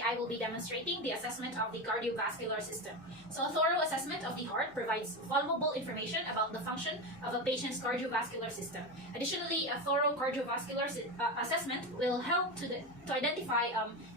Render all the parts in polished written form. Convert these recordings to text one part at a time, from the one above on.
today I will be demonstrating the assessment of the cardiovascular system. So a thorough assessment of the heart provides valuable information about the function of a patient's cardiovascular system. Additionally, a thorough cardiovascular assessment will help to identify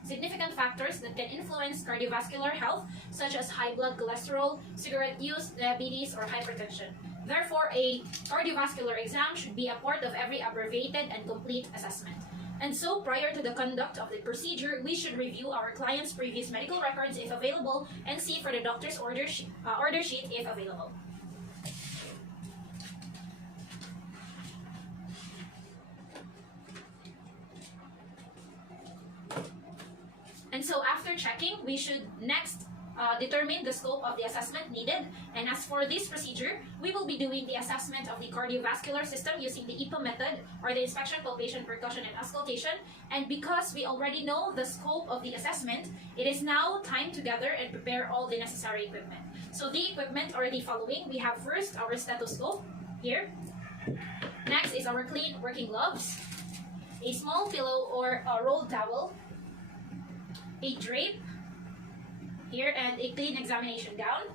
significant factors that can influence cardiovascular health, such as high blood cholesterol, cigarette use, diabetes, or hypertension. Therefore, a cardiovascular exam should be a part of every abbreviated and complete assessment. And so, prior to the conduct of the procedure, we should review our client's previous medical records if available and see for the doctor's order sheet if available. And so, after checking, we should next determine the scope of the assessment needed. And as for this procedure, we will be doing the assessment of the cardiovascular system using the IPA method, or the inspection, palpation, percussion, and auscultation. And because we already know the scope of the assessment, it is now time to gather and prepare all the necessary equipment. So the equipment are the following. We have first our stethoscope here. Next is our clean working gloves, a small pillow or a rolled towel, a drape here, and a clean examination gown.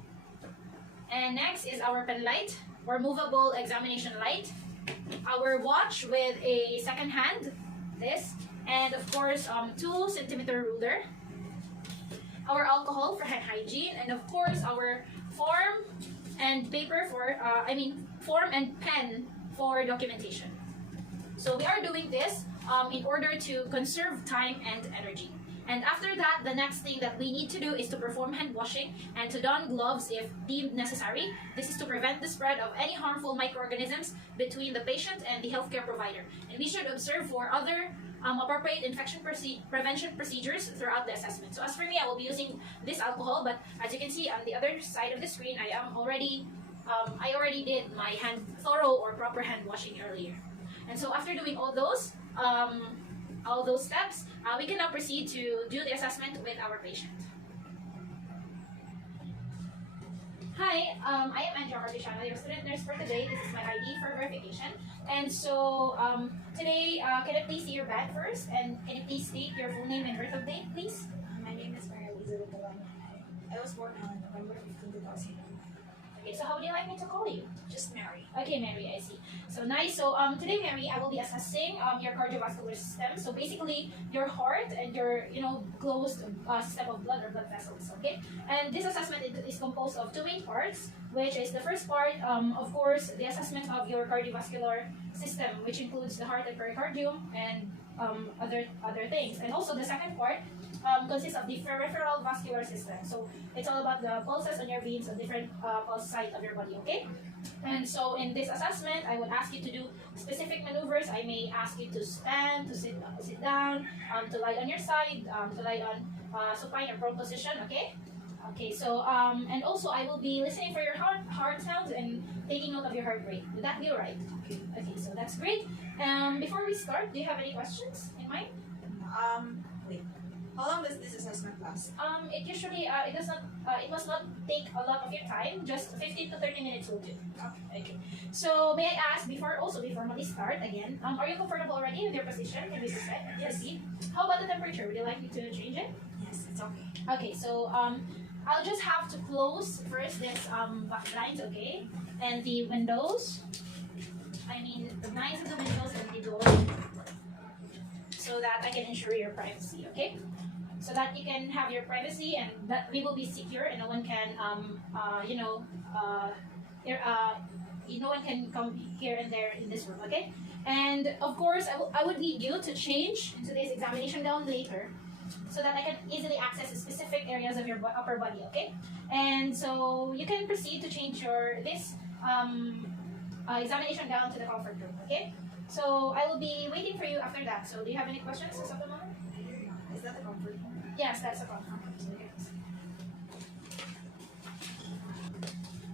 And next is our pen light or movable examination light, our watch with a second hand, this, and of course 2 centimeter ruler, our alcohol for hand hygiene, and of course our form and paper for form and pen for documentation. So we are doing this in order to conserve time and energy. And after that, the next thing that we need to do is to perform hand washing and to don gloves if deemed necessary. This is to prevent the spread of any harmful microorganisms between the patient and the healthcare provider. And we should observe for other appropriate infection prevention procedures throughout the assessment. So as for me, I will be using this alcohol, but as you can see on the other side of the screen, I already did my thorough or proper hand washing earlier. And so after doing all those steps, we can now proceed to do the assessment with our patient. Hi, I am Andrea Martishano, your student nurse for today. This is my ID for verification. And so today, can I please see your badge first? And can you please state your full name and birth of date, please? My name is Maria Elizabeth Delano. I was born on November 15, 2000. Okay, so how would you like me to call you? Just Mary. Okay, Mary, I see. So nice. So today, Mary, I will be assessing your cardiovascular system. So basically, your heart and your closed system of blood or blood vessels. Okay, and this assessment is composed of 2 main parts, which is the first part, of course, the assessment of your cardiovascular system, which includes the heart and pericardium and other things. And also the second part consists of the peripheral vascular system. So it's all about the pulses on your veins on different pulse sites of your body, okay? And so in this assessment, I would ask you to do specific maneuvers. I may ask you to stand, to sit down, to lie on your side, to lie on supine or prone position, okay? Okay, so and also I will be listening for your heart sounds and taking note of your heart rate. Would that be alright? Okay. Okay, so that's great. Before we start, do you have any questions in mind? Wait. How long does this assessment last? It usually it must not take a lot of your time. Just 15 to 30 minutes will do. Okay. So may I ask before we formally start again? Are you comfortable already with your position? Can we proceed? How about the temperature? Would you like me to change it? Yes, it's okay. Okay. So I'll just have to close first this blinds, okay, and the windows. I mean the blinds of the windows and the door, so that I can ensure your privacy, okay? So that you can have your privacy and that we will be secure and no one can, no one can come here and there in this room, okay? And of course, I would need you to change into this examination gown later so that I can easily access specific areas of your upper body, okay? And so you can proceed to change this examination gown to the comfort room, okay? So I will be waiting for you after that. So do you have any questions as of the moment? Is that the comfort room? Yes, that's the comfort room.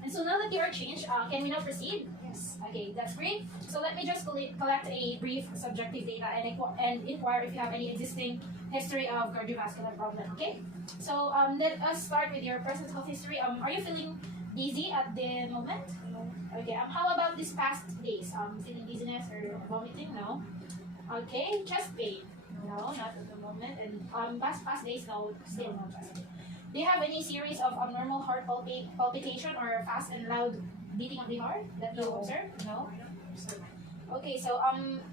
And so now that you are changed, can we now proceed? Yes. Okay, that's great. So let me just collect a brief subjective data and inquire if you have any existing history of cardiovascular problem, okay? So let us start with your present health history. Are you feeling dizzy at the moment? No. Okay, how about these past days? Feeling dizziness or vomiting? No. Okay, chest pain? No, not at the moment. And past days, no, still no past. Do you have any series of abnormal heart palpitation or fast and loud beating of the heart that you No. observe? No. So, Okay, so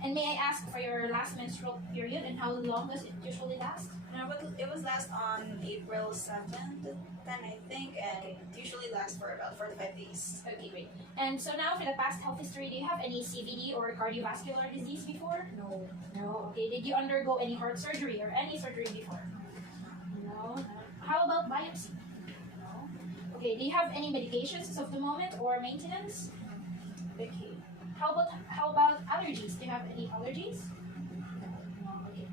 and may I ask for your last menstrual period and how long does it usually last? no, but it was last on April 7th to 10, I think, and it usually lasts for about 45 days. Okay, great. And so now for the past health history, do you have any CVD or cardiovascular disease before? No. No. Okay, did you undergo any heart surgery or any surgery before? No. No. How about biopsy? No. Okay, do you have any medications as of the moment or maintenance? Okay. How about allergies? Do you have any allergies? No. Okay.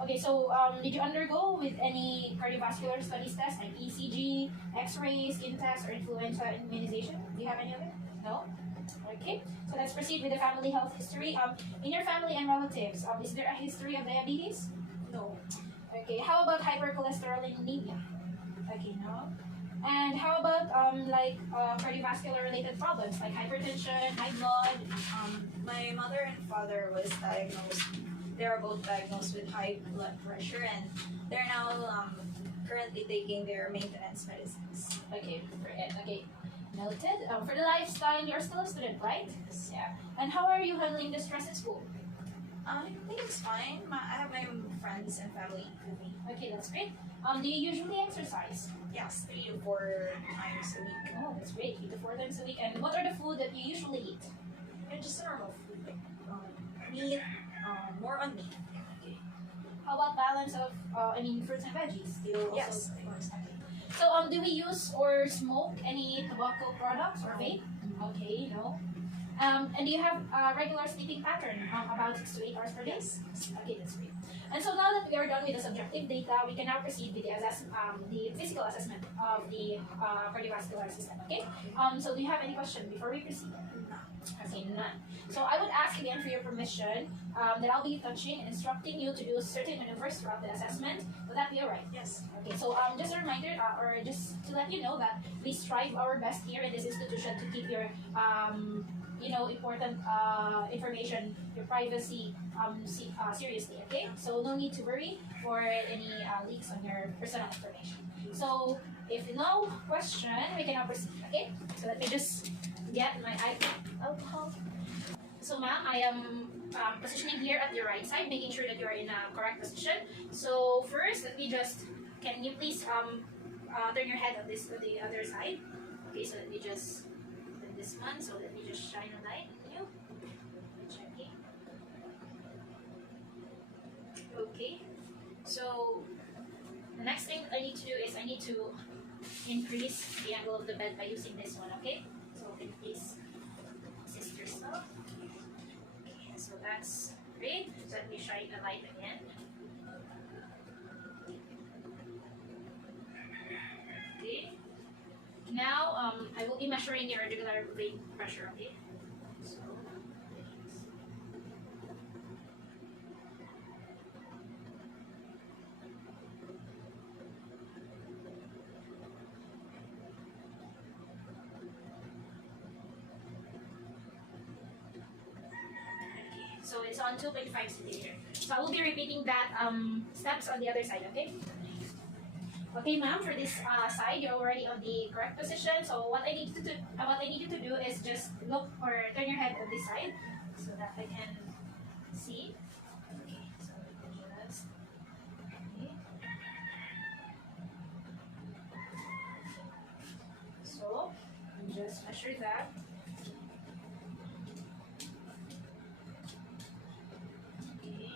Okay, so did you undergo with any cardiovascular studies tests like ECG, X-ray, skin test, or influenza immunization? Do you have any of it? No? Okay, so let's proceed with the family health history. In your family and relatives, is there a history of diabetes? No. Okay, how about hypercholesterolemia? Okay, no. And how about cardiovascular related problems like hypertension, high blood? My mother and father was diagnosed. They were both diagnosed with high blood pressure, and they're now currently taking their maintenance medicines. Okay, okay. Noted. For the lifestyle, you're still a student, right? Yes. Yeah. And how are you handling the stress at school? I think it's fine. I have my friends and family with me. Okay, that's great. Do you usually exercise? Yes, 3 to 4 times a week. Oh, that's great. 3 to 4 times a week. And what are the food that you usually eat? And just normal food, like meat, more on meat. Okay. How about balance of, fruits and veggies? Do you also? Yes, of course. Okay. So, do we use or smoke any tobacco products or vape? Okay, no. And do you have a regular sleeping pattern, about 6 to 8 hours per day? Yes. Okay, that's great. And so now that we are done with the subjective data, we can now proceed with the physical assessment of the cardiovascular system. Okay. So do you have any question before we proceed? Okay, none. So I would ask again for your permission that I'll be touching and instructing you to do certain maneuvers throughout the assessment. Would that be alright? Yes. Okay, so just a reminder, or just to let you know that we strive our best here in this institution to keep your important information, your privacy, seriously. Okay, so no need to worry for any leaks on your personal information. So if no question, we can now proceed. Okay, so let me just get my iPad alcohol. So ma'am, I am positioning here at your right side, making sure that you are in a correct position. So first, can you please turn your head on the other side? Okay, so let me just this one, so let me just shine a light on you. Checking. Okay, so the next thing I need to do is I need to increase the angle of the bed by using this one, okay? So can you please assist yourself. Okay, so that's great. So let me shine a light again. Okay. Now, I will be measuring your regular vein pressure, okay? So, so it's on 2.5 centimeter. So I will be repeating that steps on the other side, okay? Okay, ma'am, for this side, you're already on the correct position. So what I need you to do is just look or turn your head on this side so that I can see. Okay, so just okay. So just measure that. Okay.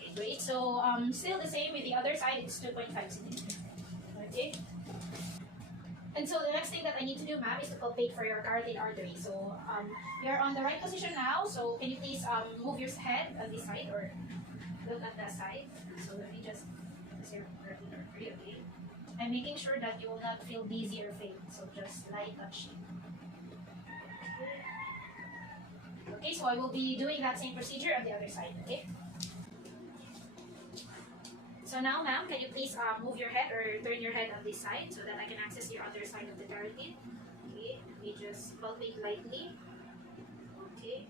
Okay, great. So still the same with the other side, it's 2.5 centimeters. Okay. And so the next thing that I need to do, ma'am, is to palpate for your carotid artery. So you're on the right position now. So can you please move your head on this side or look at that side? So let me just your carotid artery, okay? I'm making sure that you will not feel dizzy or faint. So just light touching. Okay, so I will be doing that same procedure on the other side, okay? So now, ma'am, can you please move your head or turn your head on this side so that I can access your other side of the carotid? Okay, we just palpate lightly. Okay.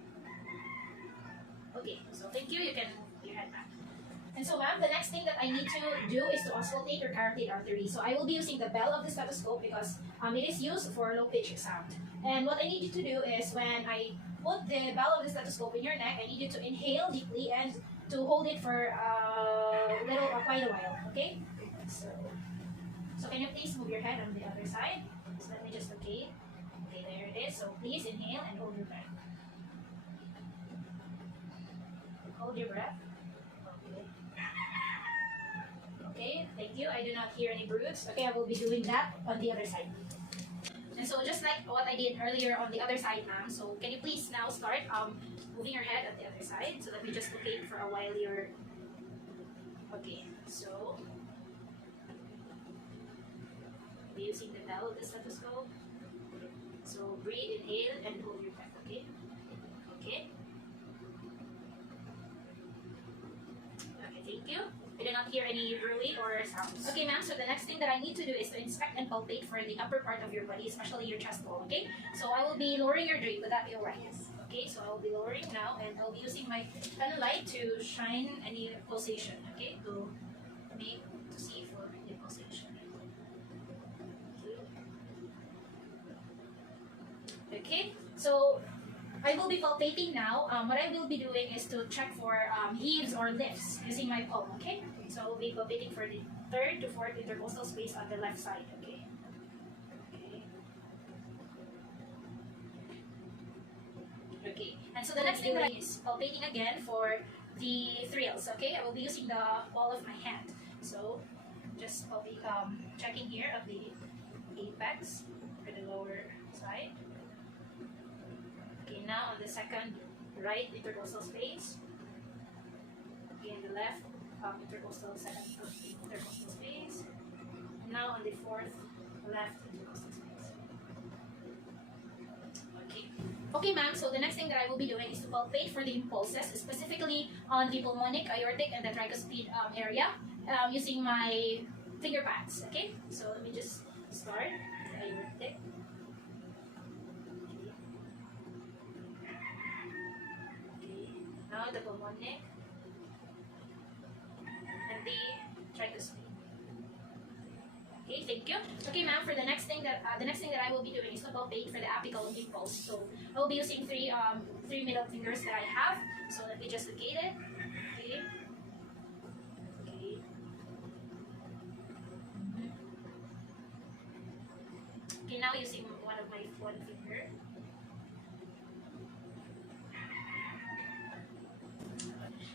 Okay, so thank you. You can move your head back. And so, ma'am, the next thing that I need to do is to auscultate your carotid artery. So I will be using the bell of the stethoscope because it is used for low pitch sound. And what I need you to do is when I put the bell of the stethoscope in your neck, I need you to inhale deeply and to hold it for quite a while. Okay. So can you please move your head on the other side? So let me just okay, there it is. So please inhale and hold your breath. Hold your breath. Okay. Okay, thank you. I do not hear any brutes. Okay, I will be doing that on the other side. And so just like what I did earlier on the other side, ma'am, so can you please now start moving your head on the other side so that we just locate for a while your... Okay, so... We're using the bell of the stethoscope. So breathe, inhale, and hold your breath, okay? Okay. Okay, thank you. I do not hear any bruit or sounds. Okay, ma'am, so the next thing that I need to do is to inspect and palpate for the upper part of your body, especially your chest wall, okay? So I will be lowering your drape. Would that be alright? Yes. Okay, so I will be lowering now, and I'll be using my pen light to shine any pulsation, okay? To see for the pulsation. Okay, so I will be palpating now. What I will be doing is to check for heaves or lifts using my palm, okay? So I will be palpating for the 3rd to 4th intercostal space on the left side, okay? Okay, and so the next thing that I is palpating again for the thrills, okay? I will be using the ball of my hand. So just palpate, checking here of the apex for the lower side. Okay, now on the 2nd right intercostal space. Okay, on the left intercostal 2nd intercostal space. And now on the 4th left intercostal space. Okay. Okay, ma'am, so the next thing that I will be doing is to palpate for the impulses, specifically on the pulmonic, aortic, and the tricuspid area using my finger pads, okay? So let me just start the aortic. Now the pulmonic and the tricuspid. Okay, thank you. Okay, ma'am. For the next thing that I will be doing is to palpate for the apical impulse. So I will be using three middle fingers that I have. So let me just locate it. Okay. Okay. Okay. Now using one finger.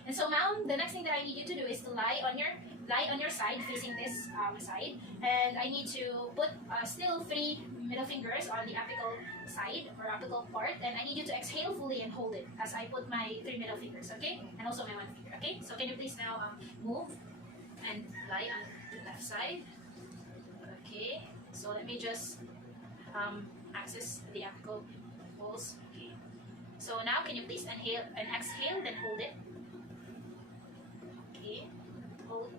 And so, ma'am, the next thing that I need you to do is to lie on your side, facing this side, and I need to put still 3 middle fingers on the apical side or apical part, and I need you to exhale fully and hold it as I put my 3 middle fingers, okay, and also my 1 finger, okay. So can you please now move and lie on the left side, okay. So let me just access the apical pulse, okay. So now can you please inhale and exhale, then hold it. Okay, hold.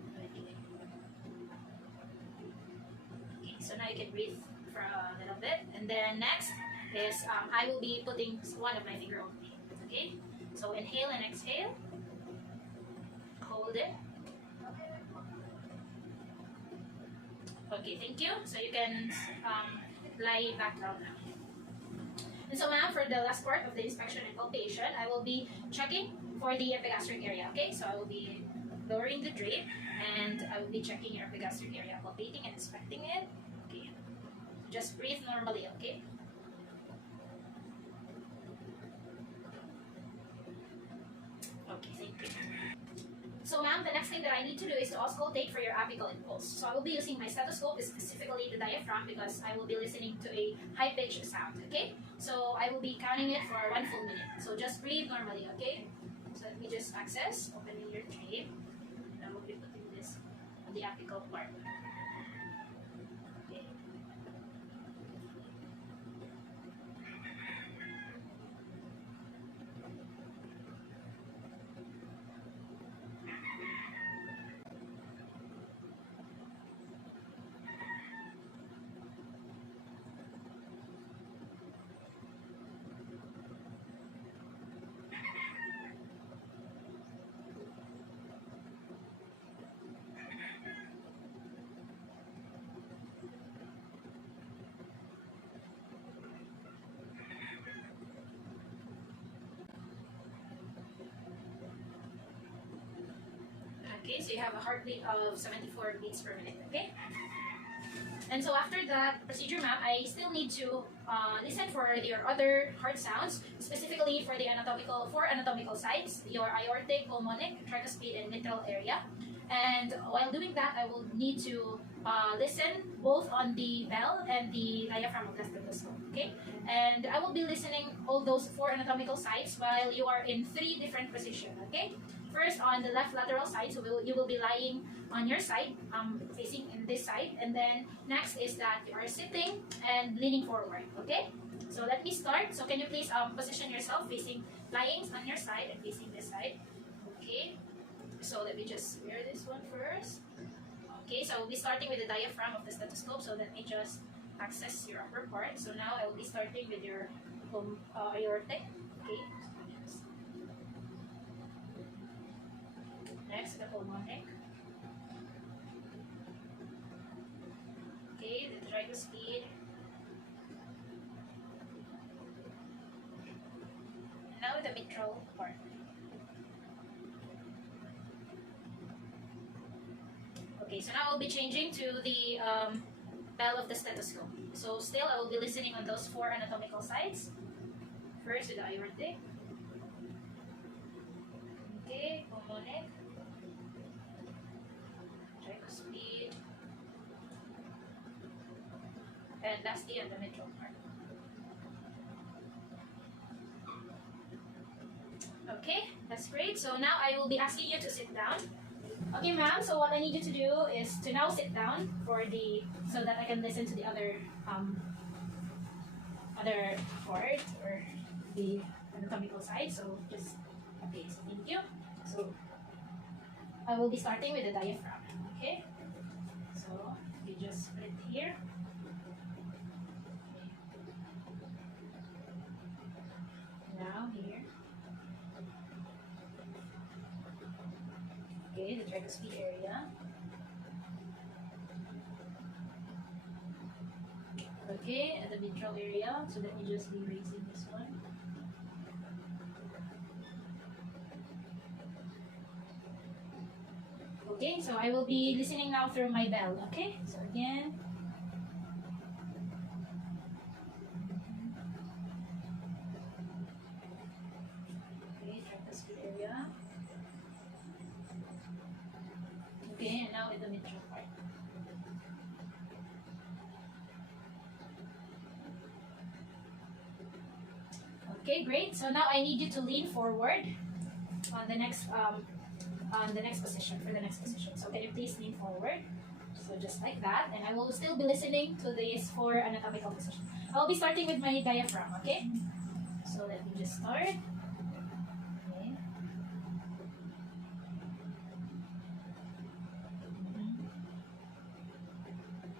Okay, so now you can breathe for a little bit, and then next is I will be putting one of my finger only. Okay, so inhale and exhale. Hold it. Okay, thank you. So you can lie back down now. And so, ma'am, for the last part of the inspection and palpation, I will be checking for the epigastric area. Okay, so I will be lowering the drape, and I will be checking your epigastric area, palpating and inspecting it. Okay, just breathe normally. Okay. Okay, thank you. So, ma'am, the next thing that I need to do is to auscultate for your apical impulse. So I will be using my stethoscope, specifically the diaphragm, because I will be listening to a high-pitched sound. Okay. So I will be counting it for 1 full minute. So just breathe normally. Okay. So let me just access, opening your drape. I will be putting this on the apical part. Okay. Okay, so you have a heartbeat of 74 beats per minute. Okay. And so after that procedure, ma'am, I still need to listen for your other heart sounds, specifically for the four anatomical sites, your aortic, pulmonic, tricuspid, and mitral area. And while doing that, I will need to listen both on the bell and the diaphragm of the stethoscope. Okay, and I will be listening all those four anatomical sites while you are in three different positions. Okay, first on the left lateral side, so you will be lying on your side, facing in this side, and then next is that you are sitting and leaning forward. Okay, so let me start. So can you please position yourself facing, lying on your side and facing this side. Okay, so let me just wear this one first. Okay, so I will be starting with the diaphragm of the stethoscope. So let me just access your upper part. So now I will be starting with your aortic. Okay. Next, the pulmonic. Okay, the tricuspid. And now the mitral part. Okay, so now I'll be changing to the bell of the stethoscope. So still, I will be listening on those four anatomical sites. First, with the aortic. Okay, pulmonic. Tricuspid. And lastly, on the mitral part. Okay, that's great. So now I will be asking you to sit down. Okay, ma'am. So what I need you to do is to now sit down so that I can listen to the other part or the anatomical side. So just okay. So thank you. So I will be starting with the diaphragm. Okay. So you just put it here. Now here. Okay, the tricuspid area. Okay, and the mitral area. So let me just be raising this one. Okay, so I will be listening now through my bell. Okay, so again. Okay, tricuspid area. Okay, and now with the mitral part. Okay, great. So now I need you to lean forward on the next position for the next position. So can you please lean forward? So just like that, and I will still be listening to these four anatomical positions. I'll be starting with my diaphragm. Okay. So let me just start. Okay.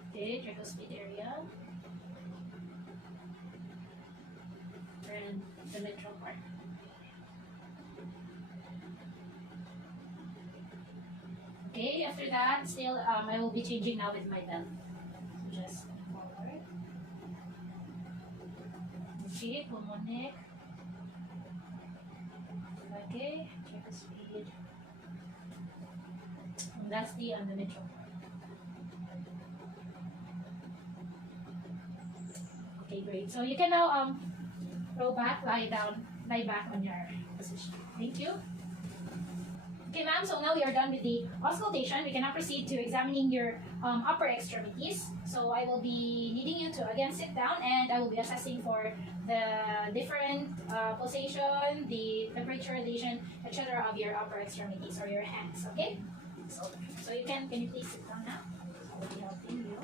Okay, tricuspid area. And the mitral part. Okay, after that, still I will be changing now with my bell. So just forward. Okay, pulmonic. Okay, tricuspid. And lastly, on the mitral part. Okay, great. So you can now roll back, lie back on your position. Thank you. Okay, ma'am, so now we are done with the auscultation. We can now proceed to examining your upper extremities. So I will be needing you to again sit down, and I will be assessing for the different pulsation, the temperature, lesion, etc. of your upper extremities or your hands. Okay, so you can you please sit down now? I will be helping you.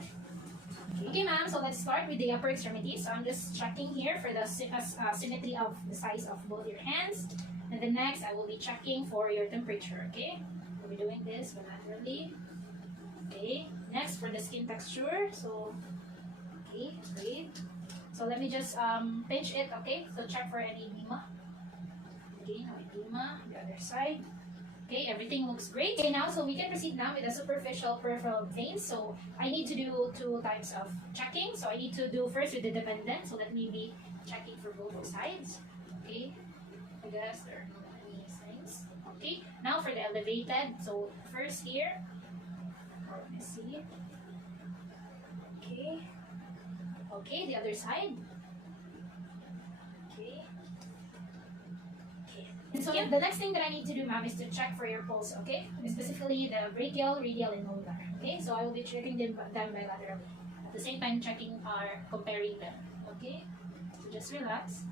Okay, ma'am, so let's start with the upper extremities. So I'm just checking here for the symmetry of the size of both your hands. And then next, I will be checking for your temperature, okay? We'll be doing this bilaterally. Okay, next for the skin texture. So, okay, great. So let me just pinch it, okay? So check for any edema. Okay, no edema, the other side. Okay, everything looks great. Okay, now, so we can proceed now with the superficial peripheral veins. So I need to do 2 types of checking. So I need to do first with the dependent. So let me be checking for both sides. Okay, I guess there are no any things. Okay, now for the elevated. So first here, let me see. Okay. Okay, the other side. Okay. Okay. And so the next thing that I need to do, ma'am, is to check for your pulse, okay? Specifically the brachial, radial, and ulnar. Okay, so I will be checking them bilaterally. At the same time, checking or comparing them. Okay, so just relax.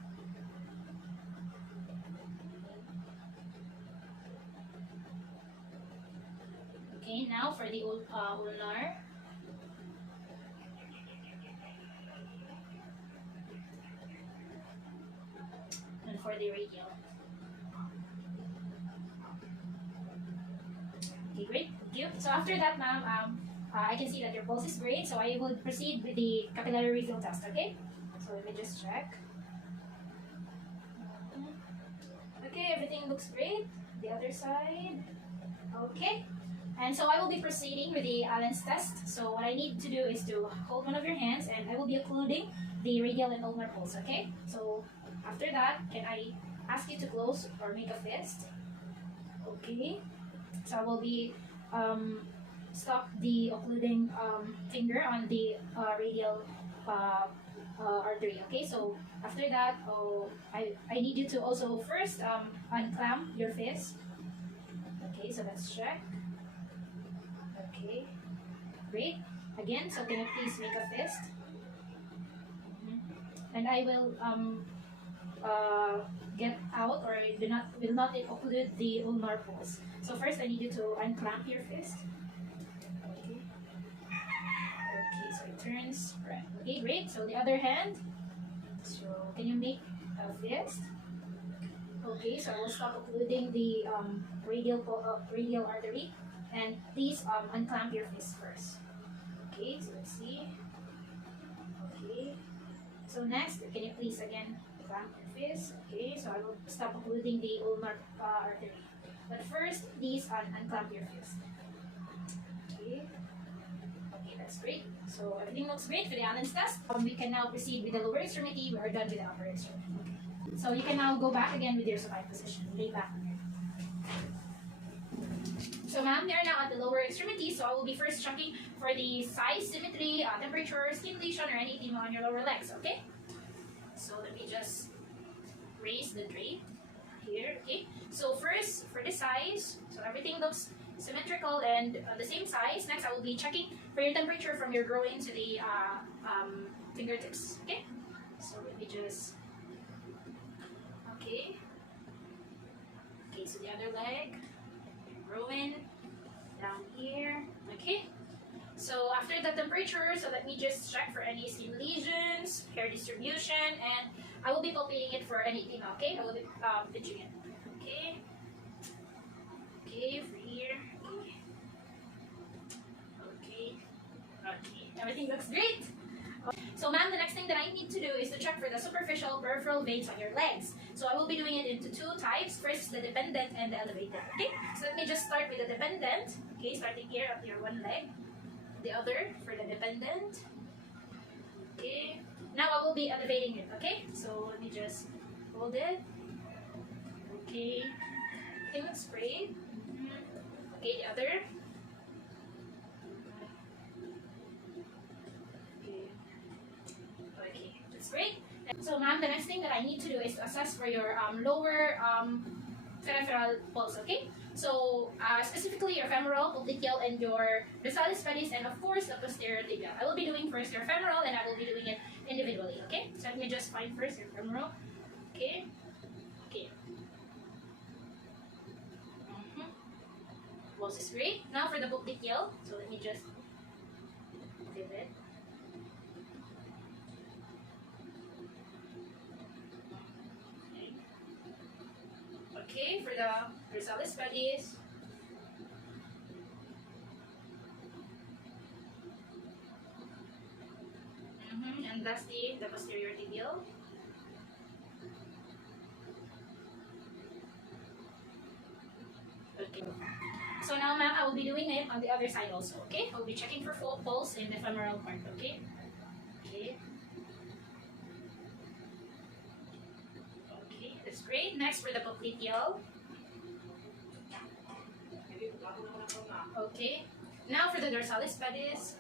Okay, now for the ulnar. And for the radial. Okay, great. Thank you. So after that, ma'am, I can see that your pulse is great. So I will proceed with the capillary refill test. Okay. So let me just check. Okay, everything looks great. The other side. Okay. And so I will be proceeding with the Allen's test. So what I need to do is to hold one of your hands, and I will be occluding the radial and ulnar pulse. Okay. So after that, can I ask you to close or make a fist? Okay. So I will be stop the occluding finger on the radial artery. Okay, so after that, I need you to also first unclamp your fist. Okay, so let's check. Okay, great. Again, so can you please make a fist? And I will get out, or will not occlude the ulnar pulse. So first, I need you to unclamp your fist. Okay. Okay, so it turns right. Okay, great. So the other hand. So can you make a fist? Okay, so I will stop occluding the radial artery, and please unclamp your fist first. Okay, so let's see. Okay. So next, can you please again clamp your fist? Okay, so I will stop occluding the ulnar artery. But first, please unclamp your fist. Okay. Okay, that's great. So everything looks great for the Allen's test. We can now proceed with the lower extremity. We are done with the upper extremity. Okay. So you can now go back again with your supine position. Lay back again. So ma'am, we are now at the lower extremity. So I will be first checking for the size, symmetry, temperature, skin lesion, or any edema on your lower legs. Okay. So let me just raise the drape here. Okay. So first, for the size, so everything looks symmetrical and the same size. Next, I will be checking for your temperature from your groin to the fingertips. Okay. So let me just. Okay. Okay. So the other leg, groin, down here. Okay. So after the temperature, so let me just check for any skin lesions, hair distribution, and I will be palpating it for any edema. Okay. I will be pinching it. Okay. Okay, for here. Okay. Okay. Okay. Everything looks great. So ma'am, the next thing that I need to do is to check for the superficial peripheral veins on your legs. So I will be doing it into two types. First is the dependent and the elevated. Okay. So let me just start with the dependent. Okay, starting here at your one leg. The other for the dependent. Okay. Now I will be elevating it. Okay. So let me just hold it. Okay. Everything looks great. Okay, the other. Okay. Okay, that's great. So, ma'am, the next thing that I need to do is to assess for your lower peripheral pulse. Okay. So, specifically your femoral, popliteal, and your dorsalis pedis, and of course the posterior tibia. I will be doing first your femoral, and I will be doing it individually. Okay. So let me just find first your femoral. Okay. Okay. Pulse is great. Now for the popliteal, so let me just flip it. Okay, for the dorsalis pedis. And lastly, the posterior tibial. Okay. So now, ma'am, I will be doing it on the other side also, okay? I will be checking for full pulse in the femoral part, okay? Okay. Okay, that's great. Next for the popliteal. Okay. Now for the dorsalis pedis.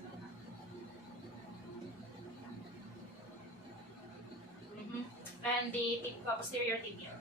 Mhm. And the posterior tibia.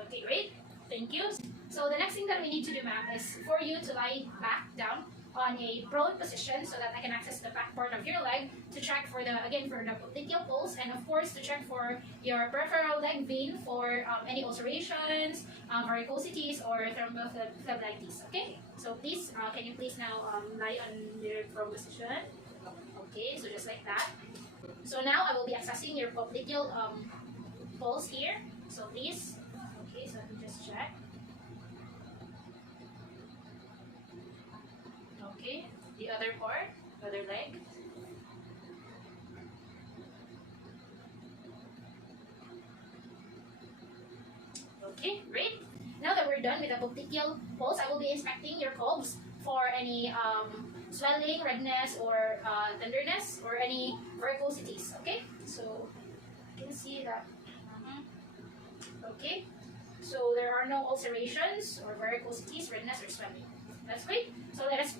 Okay, great. Thank you. So the next thing that we need to do, ma'am, is for you to lie back down on a prone position so that I can access the back part of your leg to check for the, again, for the popliteal pulse, and of course to check for your peripheral leg vein for any ulcerations, varicosities, or thrombophlebitis. Okay, so please, can you please now lie on your prone position? Okay, so just like that. So now I will be accessing your popliteal pulse here. So please, okay, so let me just check. Okay, the other part, other leg. Okay, great. Now that we're done with the popliteal pulse, I will be inspecting your calves for any swelling, redness, or tenderness, or any varicosities. Okay, so you can see that. Okay, so there are no ulcerations or varicosities, redness, or swelling. That's great. So let us.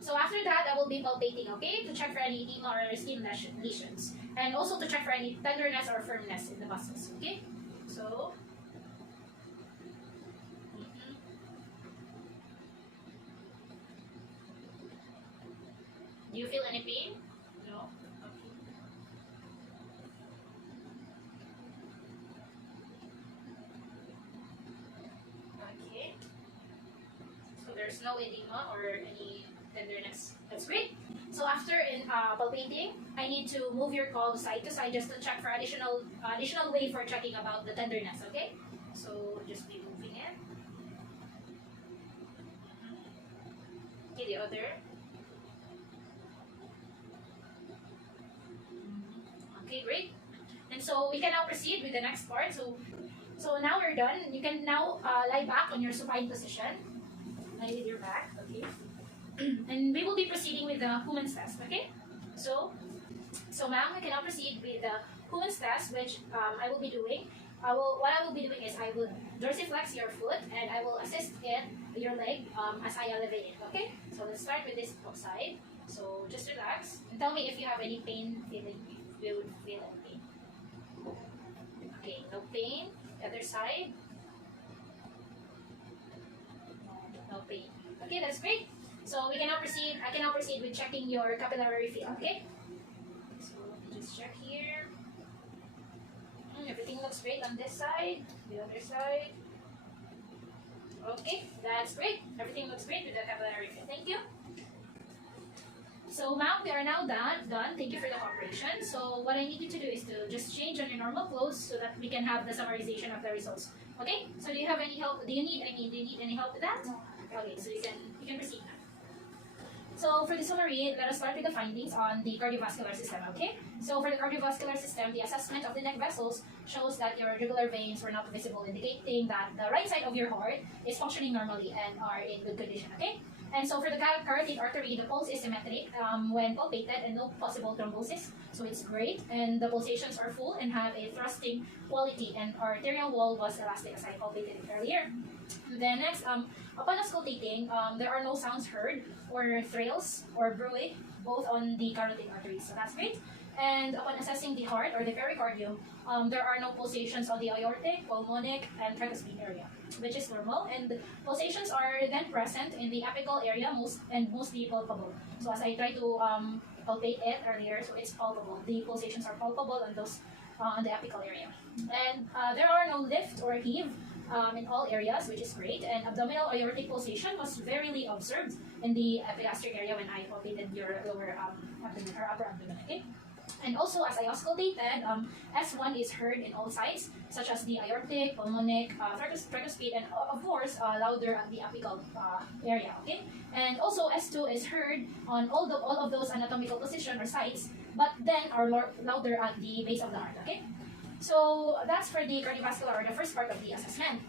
So after that, I will be palpating, okay, to check for any edema or skin lesions, and also to check for any tenderness or firmness in the muscles. Okay, so. Do you feel any pain? No. Okay. So there's no edema or any tenderness. That's great. So after palpating, I need to move your calves side to side just to check for additional way for checking about the tenderness. Okay. So just be moving it. Okay, the other. Okay, great. And so we can now proceed with the next part. So now we're done. You can now lie back on your supine position. Lie with your back, okay. And we will be proceeding with the Human's test, okay. So ma'am, we can now proceed with the Human's test, which I will be doing. What I will be doing is I will dorsiflex your foot and I will assist your leg as I elevate it, okay. So let's start with this side. So just relax and tell me if you have any pain feeling. You would feel any pain. Okay, no pain. The other side. No pain. Okay, that's great. So we can now proceed. I can now proceed with checking your capillary field. Okay. So just check here. Everything looks great on this side. The other side. Okay, that's great. Everything looks great with the capillary field. Thank you. So ma'am, we are now done. Thank you for the cooperation. So what I need you to do is to just change on your normal clothes so that we can have the summarization of the results. Okay? So do you have any help? Do you need any help with that? Okay, so you can proceed now. So for the summary, let us start with the findings on the cardiovascular system, okay? So for the cardiovascular system, the assessment of the neck vessels shows that your jugular veins were not visible, indicating that the right side of your heart is functioning normally and are in good condition, okay? And so for the carotid artery, the pulse is symmetric when palpated and no possible thrombosis. So it's great. And the pulsations are full and have a thrusting quality. And our arterial wall was elastic as I palpated it earlier. Then next, upon auscultating, there are no sounds heard or thrills or bruit, both on the carotid arteries. So that's great. And upon assessing the heart or the pericardium, there are no pulsations on the aortic, pulmonic, and tricuspid area, which is normal. And pulsations are then present in the apical area, mostly palpable. So as I tried to palpate it earlier, so it's palpable. The pulsations are palpable on those on the apical area. And there are no lift or heave in all areas, which is great. And abdominal aortic pulsation was rarely observed in the epigastric area when I palpated your lower abdomen or upper abdomen. Okay. And also, as I auscultated, S1 is heard in all sides, such as the aortic, pulmonic, tricuspid, and of course, louder at the apical area. Okay, and also S2 is heard on all of those anatomical position or sites, but then are louder at the base of the heart. Okay. So that's for the cardiovascular or the first part of the assessment.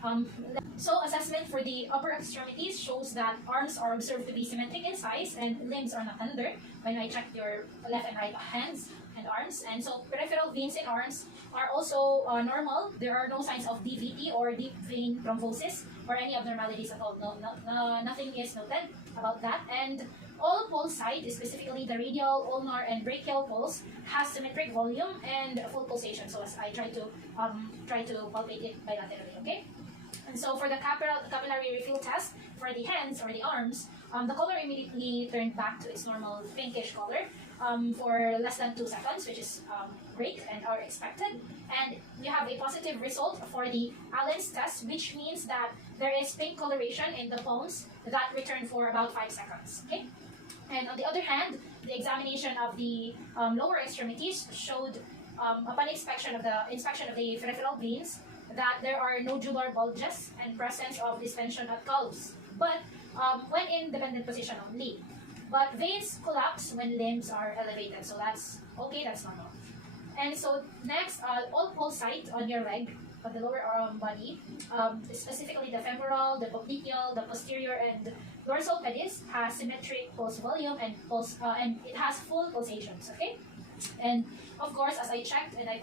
So assessment for the upper extremities shows that arms are observed to be symmetric in size and limbs are not tender when I check your left and right hands. and arms. And so peripheral veins in arms are also normal. There are no signs of DVT or deep vein thrombosis or any abnormalities at all. Nothing is noted about that. And all pulse site, specifically the radial, ulnar, and brachial pulse, has symmetric volume and full pulsation. So as I try to palpate it bilaterally, okay? And so for the capillary refill test for the hands or the arms, the color immediately turned back to its normal pinkish color for less than 2 seconds, which is great and are expected. And you have a positive result for the Allen's test, which means that there is pink coloration in the palms that return for about 5 seconds. Okay. And on the other hand, the examination of the lower extremities showed, upon inspection of the peripheral veins, that there are nodular bulges and presence of distension at calves, but when in dependent position only. But veins collapse when limbs are elevated, so that's okay, that's normal. And so next, all pulse site on your leg, on the lower body, specifically the femoral, the popliteal, the posterior, and dorsal pedis has symmetric pulse volume and it has full pulsations. Okay, and of course, as I checked and I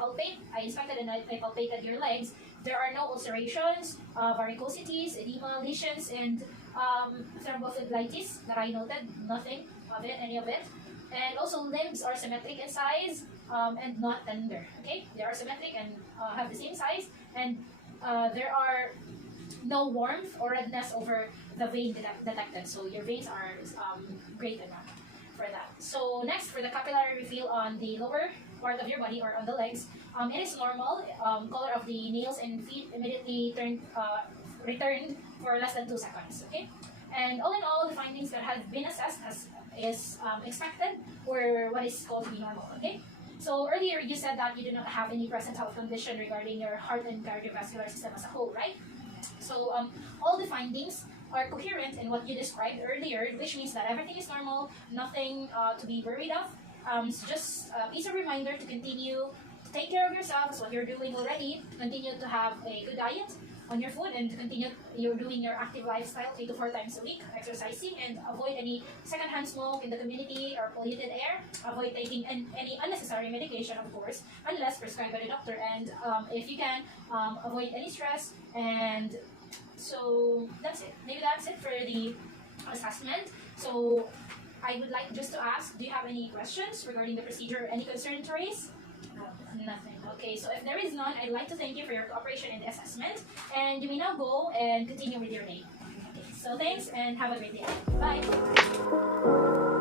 inspected and I palpated your legs, there are no ulcerations, varicosities, edema, lesions, and thrombophlebitis that I noted. Nothing of it, any of it. And also limbs are symmetric in size and not tender. Okay, they are symmetric and have the same size, and there are no warmth or redness over the vein detected. So your veins are great enough for that. So next, for the capillary refill on the lower part of your body or on the legs, it is normal. Color of the nails and feet immediately returned for less than 2 seconds. Okay, and all in all, the findings that have been assessed as is expected or what is called to be normal. Okay, so earlier you said that you do not have any present health condition regarding your heart and cardiovascular system as a whole, right? So all the findings are coherent in what you described earlier, which means that everything is normal, nothing to be worried of. So just is a reminder to continue to take care of yourself, as what you're doing already. Continue to have a good diet on your food and to continue doing your active lifestyle 3 to 4 times a week, exercising, and avoid any secondhand smoke in the community or polluted air. Avoid taking any unnecessary medication, of course, unless prescribed by the doctor. And if you can, avoid any stress. And so that's it. Maybe that's it for the assessment. So I would like just to ask, do you have any questions regarding the procedure? Any concern to raise? No, nothing. Okay, so if there is none, I'd like to thank you for your cooperation in the assessment, and you may now go and continue with your day. Okay, so thanks and have a great day. Bye.